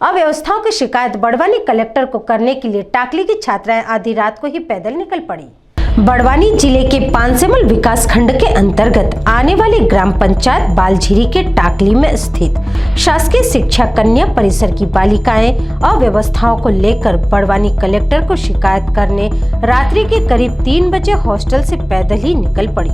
अव्यवस्थाओं की शिकायत बड़वानी कलेक्टर को करने के लिए टाकली की छात्राएं आधी रात को ही पैदल निकल पड़ी। बड़वानी जिले के पानसेमल विकास खंड के अंतर्गत आने वाली ग्राम पंचायत बालझिरी के टाकली में स्थित शासकीय शिक्षा कन्या परिसर की बालिकाएं अव्यवस्थाओं को लेकर बड़वानी कलेक्टर को शिकायत करने रात्रि के करीब 3 बजे हॉस्टल से पैदल ही निकल पड़ी।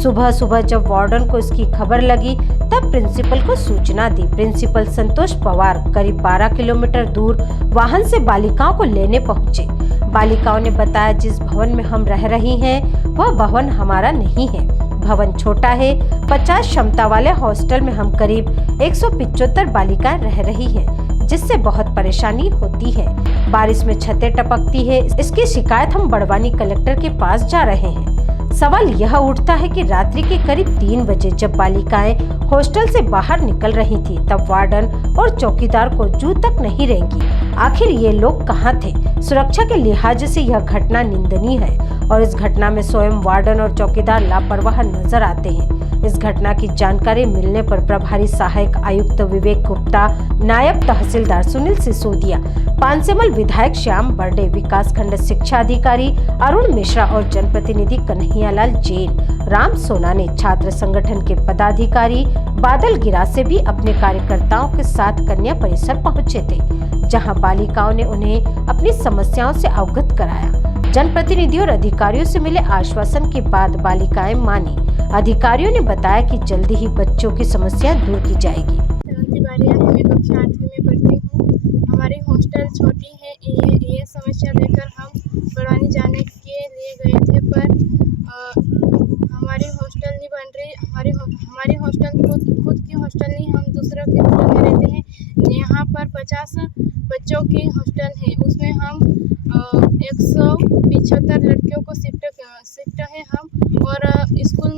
सुबह जब वार्डन को इसकी खबर लगी तब प्रिंसिपल को सूचना दी। प्रिंसिपल संतोष पवार करीब 12 किलोमीटर दूर वाहन से बालिकाओं को लेने पहुंचे। बालिकाओं ने बताया, जिस भवन में हम रह रही हैं वह भवन हमारा नहीं है। भवन छोटा है। 50 क्षमता वाले हॉस्टल में हम करीब 175 बालिकाएं रह रही हैं, जिससे बहुत परेशानी होती है। बारिश में छतें टपकती है। इसकी शिकायत हम बड़वानी कलेक्टर के पास जा रहे हैं। सवाल यह उठता है कि रात्रि के करीब 3 बजे जब बालिकाएं हॉस्टल से बाहर निकल रही थी तब वार्डन और चौकीदार को जू तक नहीं रेंगी। आखिर ये लोग कहां थे? सुरक्षा के लिहाज से यह घटना निंदनीय है और इस घटना में स्वयं वार्डन और चौकीदार लापरवाह नजर आते हैं। इस घटना की जानकारी मिलने पर प्रभारी सहायक आयुक्त विवेक गुप्ता, नायब तहसीलदार सुनील सिसोदिया, पानसेमल विधायक श्याम बर्डे, विकास खंड शिक्षा अधिकारी अरुण मिश्रा और जनप्रतिनिधि कन्हैयालाल जैन, राम सोनाने, छात्र संगठन के पदाधिकारी बादल गिरा से भी अपने कार्यकर्ताओं के साथ कन्या परिसर पहुंचे थे, जहां बालिकाओं ने उन्हें अपनी समस्याओं से अवगत कराया। जनप्रतिनिधियों और अधिकारियों से मिले आश्वासन के बाद बालिकाएं मानी। अधिकारियों ने बताया कि जल्दी ही बच्चों की समस्या दूर की जाएगी। मैं कक्षा 8वीं में पढ़ती हूँ। हमारी हॉस्टल छोटी है। ये समस्या लेकर हम बड़वानी जाने के लिए गए थे, पर हमारी हॉस्टल नहीं बन रही। हमारी हॉस्टल खुद की हॉस्टल नहीं, हम दूसरों के हॉस्टल में रहते हैं। यहाँ पर 50 बच्चों की हॉस्टल है, उसमें हम 175 लड़कियों को शिफ्ट है हम। और स्कूल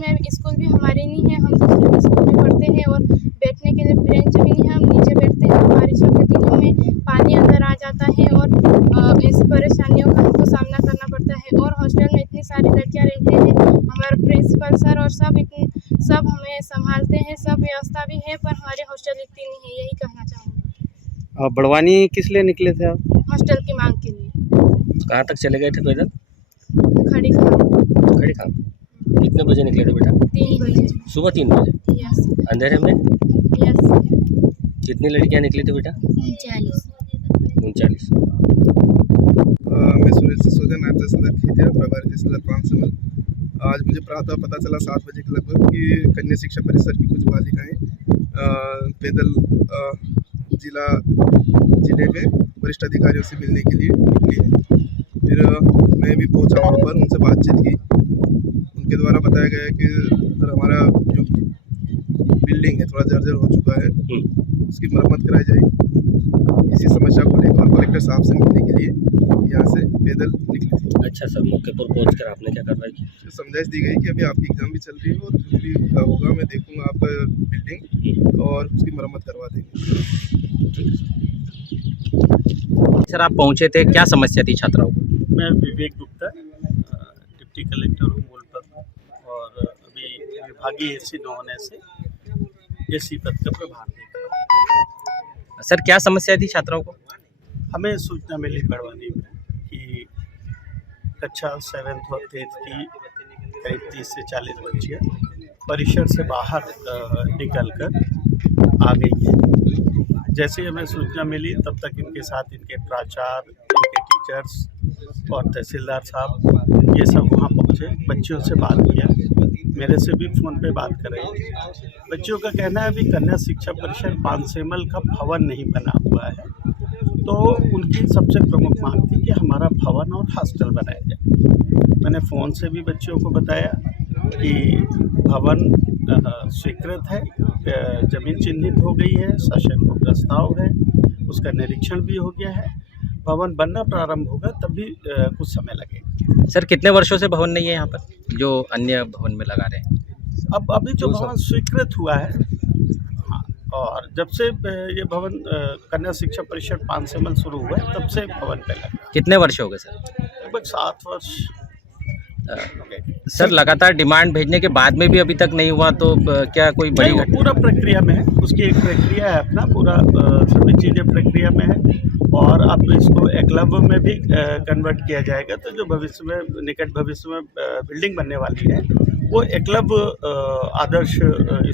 भी हमारी नहीं है, हम दूसरे के स्कूल में पढ़ते हैं और बैठने के लिए बेंच भी नहीं है, हम नीचे बैठते हैं। बारिशों के दिनों में पानी अंदर आ जाता है और ऐसी परेशानियों का हमको सामना करना पड़ता है। और हॉस्टल में इतनी सारी लड़कियां रहती हैं, हमारे प्रिंसिपल सर और सब हमें संभालते हैं, सब व्यवस्था भी है, पर हमारी हॉस्टल इतनी नहीं है। यही कहना चाहूँगी। बड़वानी किस लिए निकले थे आप? हॉस्टल की मांग के लिए। कहाँ तक चले गए थे पैदल? खड़ी खाम। कितने बजे निकले थे बेटा? 3 बजे। सुबह 3 बजे? यस। अंधेरे में? यस। कितनी लड़कियां निकली थी बेटा? 39। मैं सुनील सिसोदिया, नायब तहसीलदार खीदिया, प्रभारी तहसीलदार पानसेमल। आज मुझे प्रातः पता चला 7 बजे के लगभग कि कन्या शिक्षा परिसर की कुछ बालिकाएं पैदल जिले में वरिष्ठ अधिकारियों से मिलने के लिए निकली हैं। फिर मैं भी पहुंचा वहाँ पर, उनसे बातचीत की। उनके द्वारा बताया गया है कि हमारा जो बिल्डिंग है थोड़ा जर्जर हो चुका है, उसकी मरम्मत कराई जाएगी। इसी समस्या को लेकर कलेक्टर साहब से मिलने के लिए यहाँ से पैदल निकली थी। अच्छा सर, मौके पर पहुँच कर आपने क्या कार्रवाई की? समझाइश दी गई कि अभी आपकी एग्जाम भी चल रही है और जो भी होगा मैं देखूंगा आपका बिल्डिंग और उसकी मरम्मत करवा देंगे। सर, आप पहुँचे थे, क्या समस्या थी छात्राओं को? मैं विवेक गुप्ता, डिप्टी कलेक्टर हूँ बोलकर, और अभी विभागीय एसी न होने से एसी पद का प्रभार देख रहा हूँ। सर, क्या समस्या थी छात्राओं को? हमें सूचना मिली बड़वानी में कि कक्षा 7th और 8th की करीब 30 से 40 बच्चियाँ परिसर से बाहर निकलकर आ गई हैं। जैसे ही हमें सूचना मिली तब तक इनके साथ इनके प्राचार्य, इनके टीचर्स और तहसीलदार साहब ये सब वहाँ पहुँचे, बच्चियों से बात किया, मेरे से भी फ़ोन पे बात कर रहे हैं। बच्चियों का कहना है अभी कन्या शिक्षा परिषद पानसेमल का भवन नहीं बना हुआ है, तो उनकी सबसे प्रमुख मांग थी कि हमारा भवन और हॉस्टल बनाया जाए। मैंने फ़ोन से भी बच्चियों को बताया कि भवन स्वीकृत है, ज़मीन चिन्हित हो गई है, शासन को प्रस्ताव है, उसका निरीक्षण भी हो गया है, भवन बनना प्रारंभ होगा, तब भी कुछ समय लगेगा। सर, कितने वर्षों से भवन नहीं है यहाँ पर जो अन्य भवन में लगा रहे हैं? अब अभी जो भवन स्वीकृत हुआ है, हाँ, और जब से ये भवन कन्या शिक्षा परिषद पानसेमल शुरू हुआ है तब से भवन पे लगा। कितने वर्ष हो गए सर? लगभग 7 वर्ष हो गए। सर लगातार डिमांड भेजने के बाद में भी अभी तक नहीं हुआ, तो क्या कोई बड़ी नहीं, वो घटना? पूरा प्रक्रिया में है, उसकी एक प्रक्रिया है अपना पूरा, सभी चीज़ें प्रक्रिया में है। और अब इसको एकलव्य में भी कन्वर्ट किया जाएगा, तो जो भविष्य में निकट भविष्य में बिल्डिंग बनने वाली है वो एकलव्य आदर्श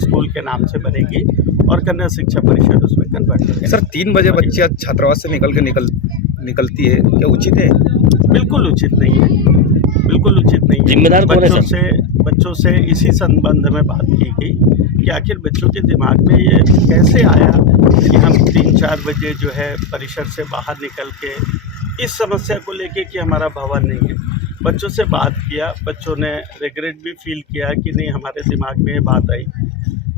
स्कूल के नाम से बनेगी और कन्या शिक्षा परिषद उसमें कन्वर्ट करेगी। सर 3 बजे बच्चियाँ छात्रावास से निकलती है, क्या उचित है? बिल्कुल उचित नहीं है, बिल्कुल उचित नहीं है। जिम्मेदार कौन है बच्चों से इसी संबंध में बात की गई कि आखिर बच्चों के दिमाग में ये कैसे आया कि हम 3-4 बजे जो है परिसर से बाहर निकल के इस समस्या को लेके कि हमारा भवन नहीं है। बच्चों से बात किया, बच्चों ने रिग्रेट भी फील किया कि नहीं, हमारे दिमाग में ये बात आई,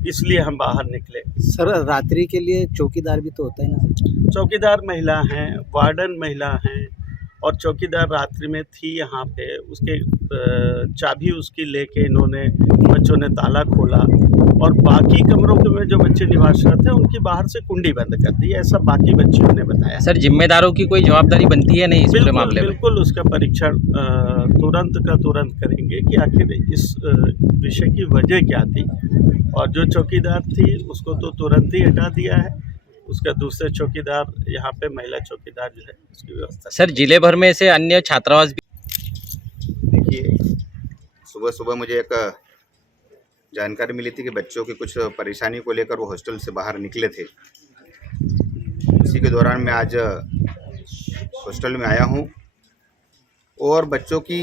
इसलिए हम बाहर निकले। सर रात्रि के लिए चौकीदार भी तो होता है ना? चौकीदार महिला हैं, वार्डन महिला हैं, और चौकीदार रात्रि में थी यहाँ पे, उसके चाबी उसकी लेके इन्होंने बच्चों ने ताला खोला और बाकी कमरों के में जो बच्चे निवासरत हैं उनकी बाहर से कुंडी बंद कर दी, ऐसा बाकी बच्चियों ने बताया। सर जिम्मेदारों की कोई जवाबदारी बनती है नहीं इस पूरे मामले में? बिल्कुल उसका परीक्षण तुरंत का तुरंत करेंगे कि आखिर इस विषय की वजह क्या थी, और जो चौकीदार थी उसको तो तुरंत ही हटा दिया है, उसका दूसरे चौकीदार यहाँ पे महिला चौकीदार जो है उसकी व्यवस्था। सर जिले भर में से अन्य छात्रावास भी? देखिए, सुबह सुबह मुझे एक जानकारी मिली थी कि बच्चों की कुछ परेशानी को लेकर वो हॉस्टल से बाहर निकले थे। इसी के दौरान मैं आज हॉस्टल में आया हूँ और बच्चों की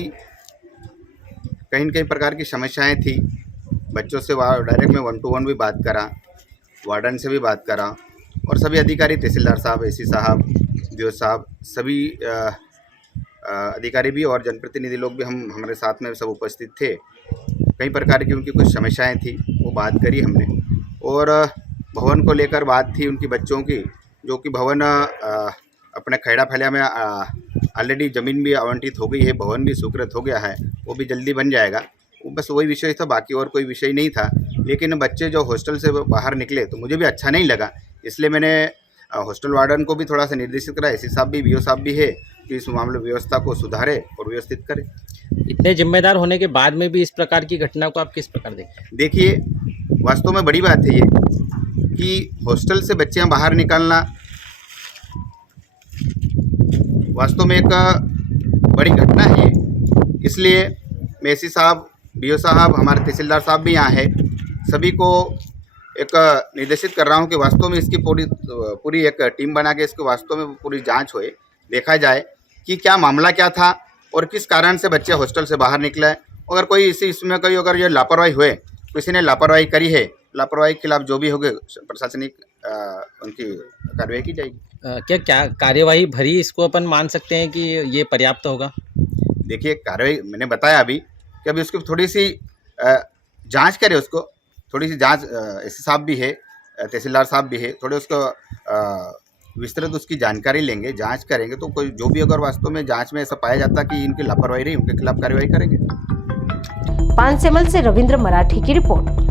कहीं न कहीं प्रकार की समस्याएं थी। बच्चों से डायरेक्ट मैं 1 to 1 भी बात करा, वार्डन से भी बात करा, और सभी अधिकारी, तहसीलदार साहब, एसी साहब, बीओ साहब, सभी अधिकारी भी और जनप्रतिनिधि लोग भी हमारे साथ में सब उपस्थित थे। कई प्रकार की उनकी कुछ समस्याएं थी, वो बात करी हमने, और भवन को लेकर बात थी उनकी बच्चों की, जो कि भवन अपने खैड़ा फैलिया में ऑलरेडी ज़मीन भी आवंटित हो गई है, भवन भी स्वीकृत हो गया है, वो भी जल्दी बन जाएगा। वो बस वही विषय था, बाकी और कोई विषय नहीं था। लेकिन बच्चे जो हॉस्टल से बाहर निकले तो मुझे भी अच्छा नहीं लगा, इसलिए मैंने हॉस्टल वार्डन को भी थोड़ा सा निर्देशित करा, एसी साहब भी, बीओ साहब भी है, कि इस मामले व्यवस्था को सुधारे और व्यवस्थित करें। इतने जिम्मेदार होने के बाद में भी इस प्रकार की घटना को आप किस प्रकार देखते हैं? देखिए, वास्तव में बड़ी बात है ये कि हॉस्टल से बच्चियां बाहर निकालना वास्तव में एक बड़ी घटना है। इसलिए मैं एसी साहब, बीओ साहब, हमारे तहसीलदार साहब भी यहाँ है, सभी को एक निर्देशित कर रहा हूँ कि वास्तव में इसकी पूरी एक टीम बना के इसको वास्तव में पूरी जांच होए, देखा जाए कि क्या मामला क्या था और किस कारण से बच्चे हॉस्टल से बाहर निकले। अगर कोई इसमें कोई अगर ये लापरवाही हुए, किसी ने लापरवाही करी है, लापरवाही के खिलाफ जो भी होगे प्रशासनिक उनकी कार्रवाई की जाएगी। क्या कार्यवाही भरी इसको अपन मान सकते हैं कि ये पर्याप्त होगा? देखिए, कार्रवाई मैंने बताया अभी कि अभी उसकी थोड़ी सी जांच करें, उसको थोड़ी सी जांच, एसी साहब भी है, तहसीलदार साहब भी है, थोड़े उसको विस्तृत उसकी जानकारी लेंगे, जांच करेंगे, तो कोई जो भी अगर वास्तव में जांच में ऐसा पाया जाता कि इनकी लापरवाही रही, उनके खिलाफ कार्रवाई करेंगे। पानसेमल से रविंद्र मराठी की रिपोर्ट।